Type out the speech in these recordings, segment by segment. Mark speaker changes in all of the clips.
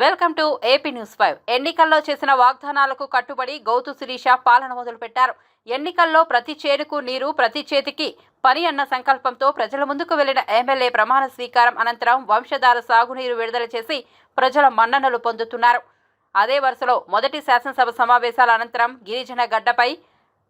Speaker 1: Welcome to AP news five. ఎన్నికల్లో చేసిన వాగ్దానాలకు కట్టుబడి గౌతు శిరీష పాలన మొదలుపెట్టారు. ఎన్నికల్లో ప్రతి చేనుకు నీరు ప్రతి చేతికి పని అన్న సంకల్పంతో ప్రజల ముందుకు వెళ్ళిన ఎమ్మెల్యే ప్రమాణ స్వీకారం అనంతరం వంశధార సాగునీరు విడుదల చేసి ప్రజల మన్ననలు పొందుతున్నారు. అదే వరుసలో మొదటి శాసనసభ సమావేశాల అనంతరం గిరిజన గడ్డపై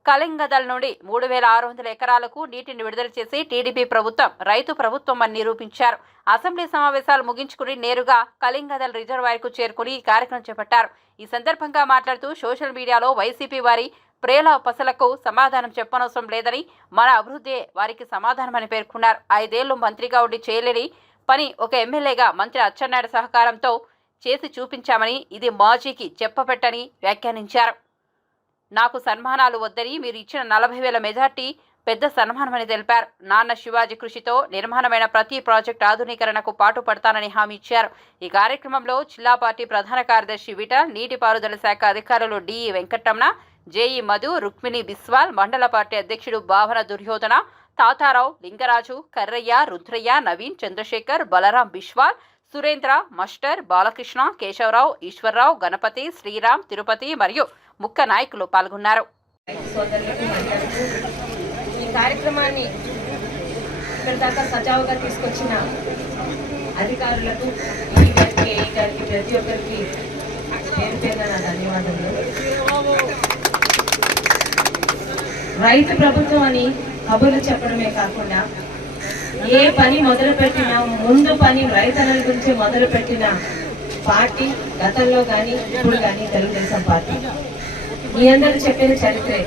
Speaker 1: కళింగదల్ నుండి మూడు వేల ఆరు వందల ఎకరాలకు నీటిని విడుదల చేసి టీడీపీ ప్రభుత్వం రైతు ప్రభుత్వం అని నిరూపించారు. అసెంబ్లీ సమావేశాలు ముగించుకుని నేరుగా కళింగదల్ రిజర్వాయర్కు చేరుకుని ఈ కార్యక్రమం చేపట్టారు. ఈ సందర్భంగా మాట్లాడుతూ సోషల్ మీడియాలో వైసీపీ వారి ప్రేల పసలకు సమాధానం చెప్పనవసరం లేదని మన అభివృద్ధే వారికి సమాధానమని పేర్కొన్నారు. ఐదేళ్ళు మంత్రిగా ఉండి చేయలేని పని ఒక ఎమ్మెల్యేగా మంత్రి అచ్చెన్నాయుడు సహకారంతో చేసి చూపించామని ఇది మాజీకి చెప్పపెట్టని వ్యాఖ్యానించారు. నాకు సన్మానాలు వద్దని మీరు ఇచ్చిన నలభై వేల మెజార్టీ పెద్ద సన్మానమని తెలిపారు. నాన్న శివాజీ కృషితో నిర్మాణమైన ప్రతి ప్రాజెక్టు ఆధునీకరణకు పాటుపడతానని హామీ ఇచ్చారు. ఈ కార్యక్రమంలో జిల్లా పార్టీ ప్రధాన కార్యదర్శి విఠల్ నీటిపారుదల శాఖ అధికారులు డిఈ వెంకటరమణ జేఈ మధు రుక్మిణి బిస్వాల్ మండల పార్టీ అధ్యక్షుడు భావన దుర్యోధన తాతారావు లింగరాజు కర్రయ్య రుద్రయ్య నవీన్ చంద్రశేఖర్ బలరాం బిశ్వాల్ సురేంద్ర మస్టర్ బాలకృష్ణ కేశవరావు ఈశ్వరరావు గణపతి శ్రీరామ్ తిరుపతి మరియు ముఖ్య నాయకులు పాల్గొన్నారు.
Speaker 2: ఈ కార్యక్రమాన్ని ఇక్కడి దాకా సజావుగా తీసుకొచ్చిన అధికారులకు గారికి ప్రతి ఒక్కరికి పేరు పేరున నా రైతు ప్రభుత్వం అని కబుర్లు చెప్పడమే కాకుండా ఏ పని మొదలు పెట్టినా ముందు పని రైతన్నల గురించి మొదలుపెట్టిన పార్టీ గతంలో కానీ ఇప్పుడు కానీ తెలుగుదేశం పార్టీ. మీ అందరూ చెప్పిన చరిత్రే.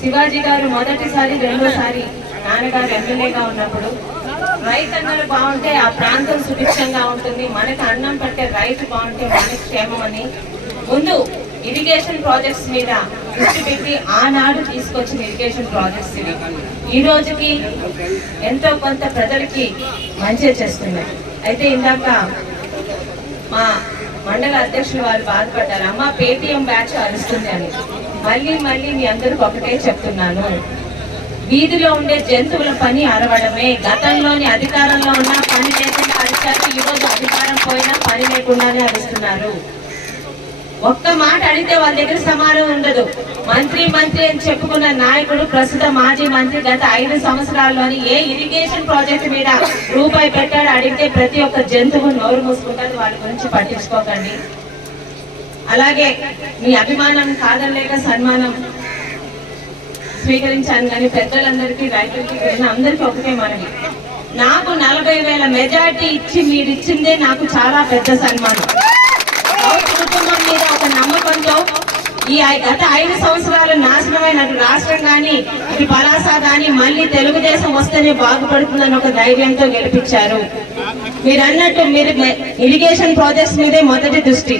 Speaker 2: శివాజీ గారు మొదటిసారి రెండోసారి నాన్నగారు ఎమ్మెల్యేగా ఉన్నప్పుడు రైతన్నలు బాగుంటే ఆ ప్రాంతం సుభిక్షంగా ఉంటుంది మనకు అన్నం పట్టే రైతు బాగుంటే మనకి క్షేమం అని. ముందు ఇరిగేషన్ ప్రాజెక్ట్స్ మీద దృష్టి పెట్టి ఆనాడు తీసుకొచ్చిన ఇరిగేషన్ ప్రాజెక్ట్స్ ఇవి. ఈ రోజుకి ఎంతో కొంత ప్రజలకి మంచి చేస్తున్నాయి. అయితే ఇందాక మా మండల అధ్యక్షులు వారు బాధపడ్డారు. అమ్మ పేటిఎం బ్యాచ్ అరుస్తుంది అని. మళ్ళీ మళ్ళీ మీ అందరికి ఒకటే చెప్తున్నాను. వీధిలో ఉండే జంతువుల పని అరవడమే. గతంలోని అధికారంలో ఉన్న పని లేకుండా అరిచారు ఈరోజు అధికారం పోయినా పని లేకుండానే అరుస్తున్నారు. ఒక్క మాట అడిగితే వాళ్ళ దగ్గర సమానం ఉండదు. మంత్రి మంత్రి అని చెప్పుకున్న నాయకుడు ప్రస్తుత మాజీ మంత్రి గత ఐదు సంవత్సరాల్లోని ఏ ఇరిగేషన్ ప్రాజెక్ట్ మీద రూపాయి పెట్టాడు అడిగితే ప్రతి ఒక్క జంతువు నోరు మూసుకుంటారు వాళ్ళ గురించి పట్టించుకోకండి. అలాగే మీ అభిమానం కాదనలేక సన్మానం స్వీకరించాను కానీ పెద్దలందరికీ రైతులకి వెళ్ళిన అందరికీ ఒకటే మనవి. నాకు నలభై వేల మెజార్టీ ఇచ్చి మీరు ఇచ్చిందే నాకు చాలా పెద్ద సన్మానం రైతు కుటుంబం మీద ఒక నమ్మకంతో ఈ గత ఐదు సంవత్సరాలు నాశనమైన రాష్ట్రం కానీ ఇటు పలాస కానీ మళ్ళీ తెలుగుదేశం వస్తేనే బాగుపడుతుందని ఒక ధైర్యంతో గెలిపించారు. మీరు అన్నట్టు మీరు ఇరిగేషన్ ప్రాజెక్ట్స్ మీదే మొదటి దృష్టి.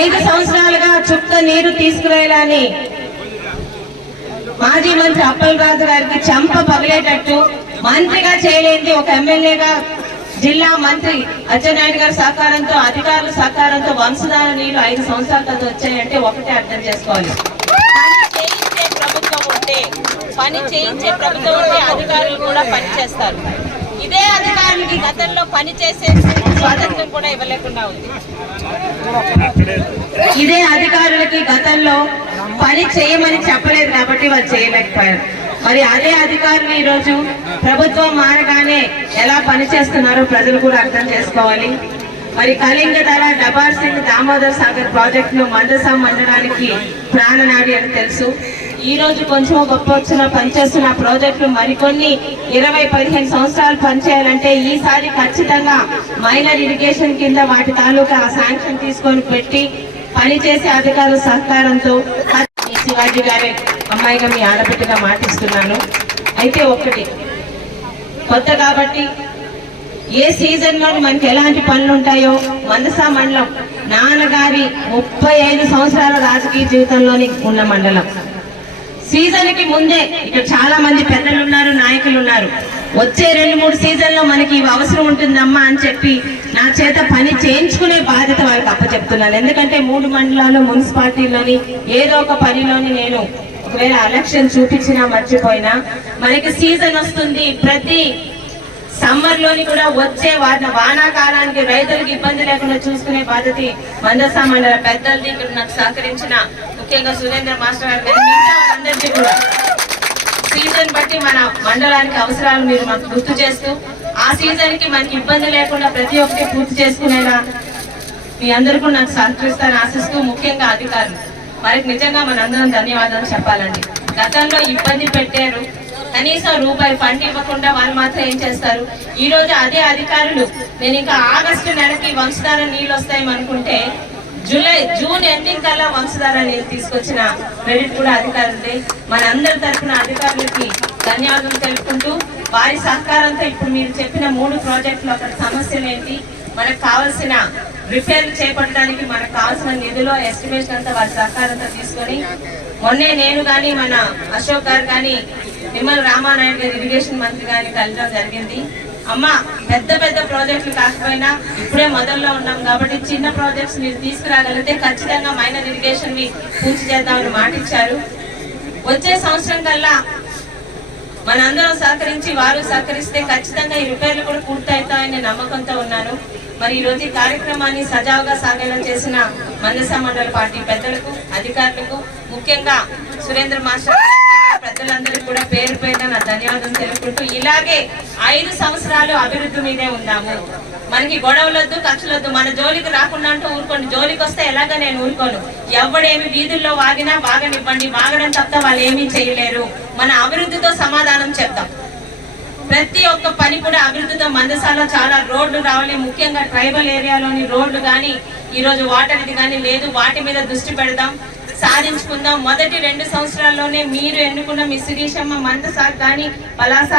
Speaker 2: ఐదు సంవత్సరాలుగా చుక్క నీరు తీసుకురాయాలని మాజీ మంత్రి అప్పల్ రాజు గారికి చంప పగిలేటట్టు మంత్రిగా చేయలేంది ఒక ఎమ్మెల్యేగా జిల్లా మంత్రి అచ్చెన్నాయుడు గారి సహకారంతో అధికారుల సహకారంతో వంశధార నీళ్ళు ఐదు సంవత్సరాల తర్వాత వచ్చాయంటే ఒకటే అర్థం చేసుకోవాలి.
Speaker 3: పని చేయించే ప్రభుత్వం ఉంటే పని చేయించే ప్రభుత్వం ఉంటే అధికారులు కూడా పని చేస్తారు. ఇదే అధికారులకి గతంలో పని చేసే స్వాతంత్రం కూడా ఇవ్వలేకుండా ఉంది.
Speaker 2: ఇదే అధికారులకి గతంలో పని చేయమని చెప్పలేదు కాబట్టి వాళ్ళు చేయలేకపోయారు. మరి అదే అధికారులు ఈ రోజు ప్రభుత్వం మారగానే ఎలా పని చేస్తున్నారో ప్రజలు కూడా అర్థం చేసుకోవాలి. మరి కళింగ ధర డబార్ సింగ్ దామోదర్ సాగర్ ప్రాజెక్టును మందసం మండడానికి ప్రాణనాడి అని తెలుసు. ఈ రోజు కొంచెం గొప్ప వచ్చిన పనిచేస్తున్న ప్రాజెక్టులు మరికొన్ని ఇరవై పదిహేను సంవత్సరాలు పనిచేయాలంటే ఈసారి ఖచ్చితంగా మైనర్ ఇరిగేషన్ కింద వాటి తాలూకా శాంక్షన్ తీసుకొని పెట్టి పనిచేసే అధికారుల సహకారంతో శివాజీ గారి అమ్మాయిగా మీ ఆడబిడ్డగా మాటిస్తున్నాను. అయితే ఒక్కటి కొత్త కాబట్టి ఏ సీజన్లో మనకి ఎలాంటి పనులు ఉంటాయో మనసా మండలం నాన్నగారి ముప్పై ఐదు సంవత్సరాల రాజకీయ జీవితంలోని ఉన్న మండలం. సీజన్కి ముందే ఇక్కడ చాలా మంది పెద్దలు ఉన్నారు నాయకులు ఉన్నారు వచ్చే రెండు మూడు సీజన్లో మనకి ఇవి అవసరం ఉంటుందమ్మా అని చెప్పి నా చేత పని చేయించుకునే బాధ్యత వాళ్ళకి అప్పచెప్తున్నాను. ఎందుకంటే మూడు మండలాలు మున్సిపాలిటీలోని ఏదో ఒక పనిలోని నేను ఒకవేళ అలక్షన్ చూపించినా మర్చిపోయినా మనకి సీజన్ వస్తుంది. ప్రతి సమ్మర్లోని కూడా వచ్చే వాటి వానాకాలానికి రైతులకు ఇబ్బంది లేకుండా చూసుకునే బాధ్యత మందసా మండల పెద్దలది. ఇక్కడ నాకు సహకరించిన ముఖ్యంగా సురేంద్ర మాస్టర్ గారు అందరికీ కూడా సీజన్ బట్టి మన మండలానికి అవసరాలు మీరు మాకు గుర్తు చేస్తూ ఆ సీజన్కి మనకి ఇబ్బంది లేకుండా ప్రతి ఒక్కటి పూర్తి చేసుకునేలా మీ అందరికీ నాకు సహకరిస్తారని ఆశిస్తూ ముఖ్యంగా అధికారులు. వారికి నిజంగా మనందరం ధన్యవాదాలు చెప్పాలండి. గతంలో ఇబ్బంది పెట్టారు. కనీసం రూపాయి ఫండ్ ఇవ్వకుండా వాళ్ళు మాత్రం ఏం చేస్తారు? ఈ రోజు అదే అధికారులు. నేను ఇంకా ఆగస్టు నెలకి వంశధార నీళ్ళు వస్తాయి అనుకుంటే జూలై జూన్ ఎండింగ్ కల్లా వంశధార నీళ్ళు తీసుకొచ్చిన క్రెడిట్ కూడా అధికారులదే. మనందరి తరఫున అధికారులకి ధన్యవాదాలు తెలుపుకుంటూ వారి సహకారంతో ఇప్పుడు మీరు చెప్పిన మూడు ప్రాజెక్టులు అక్కడ సమస్యలు ఏంటి? మనకు కావాల్సిన రిపేర్లు చేపట్టడానికి మన కావాల్సిన నిధిలో ఎస్టిమేషన్ అంతా వారి సహకారంతో తీసుకొని మొన్నే నేను కానీ మన అశోక్ గారు కానీ నిమ్మల రామానాయుడు గారు ఇరిగేషన్ మంత్రి గారిని కలవడం జరిగింది. అమ్మ పెద్ద పెద్ద ప్రాజెక్టులు కాకపోయినా ఇప్పుడే మొదల్లో ఉన్నాం కాబట్టి చిన్న ప్రాజెక్ట్స్ మీరు తీసుకురాగలిగితే ఖచ్చితంగా మైనర్ ఇరిగేషన్ని పూర్తి చేద్దామని మాటిచ్చారు. వచ్చే సంవత్సరం కల్లా మనందరం సహకరించి వారు సహకరిస్తే ఖచ్చితంగా ఈ రిపేర్లు కూడా పూర్తవుతాయని నమ్మకంతో ఉన్నాను. మరి ఈ రోజు ఈ కార్యక్రమాన్ని సజావుగా సాగేలా చేసిన మందస మండల పార్టీ పెద్దలకు అధికారులకు ముఖ్యంగా సురేంద్ర మాస్టర్ ప్రజలందరూ కూడా పేరు పేరున నా ధన్యవాదాలు తెలుపుకుంటూ ఇలాగే ఐదు సంవత్సరాలు అభివృద్ధి మీదే ఉన్నాము మనకి గొడవలొద్దు కక్షలొద్దు మన జోలికి రాకుండా అంటూ ఊరుకోండి. జోలికి వస్తే ఎలాగ నేను ఊరుకోను? ఎవడేమి వీధుల్లో వాగినా వాగనివ్వండి వాగడం తప్ప వాళ్ళు ఏమీ చేయలేరు. మన అభివృద్ధితో సమాధానం చెప్తాం. ప్రతి ఒక్క పని కూడా అభివృద్ధితో మందసాలో చాలా రోడ్లు రావాలి. ముఖ్యంగా ట్రైబల్ ఏరియాలోని రోడ్లు కానీ ఈ రోజు వాటర్ ఇది కానీ లేదు. వాటి మీద దృష్టి పెడదాం. సాధించుకుందాం. మొదటి రెండు సంవత్సరాల్లోనే మీరు ఎన్నుకున్న మీ శిరీషమ్మ మందసార్ కానీ పలాస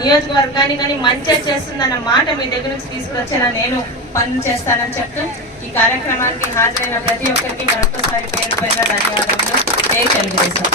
Speaker 2: నియోజకవర్గాన్ని కానీ మంచిగా చేస్తుందన్న మాట మీ దగ్గర నుంచి తీసుకొచ్చేలా నేను పనులు చేస్తానని చెప్తూ ఈ కార్యక్రమానికి హాజరైన ప్రతి ఒక్కరికి మరొకసారి పేరు పైన ధన్యవాదములు. జై తెలుగుదేశం.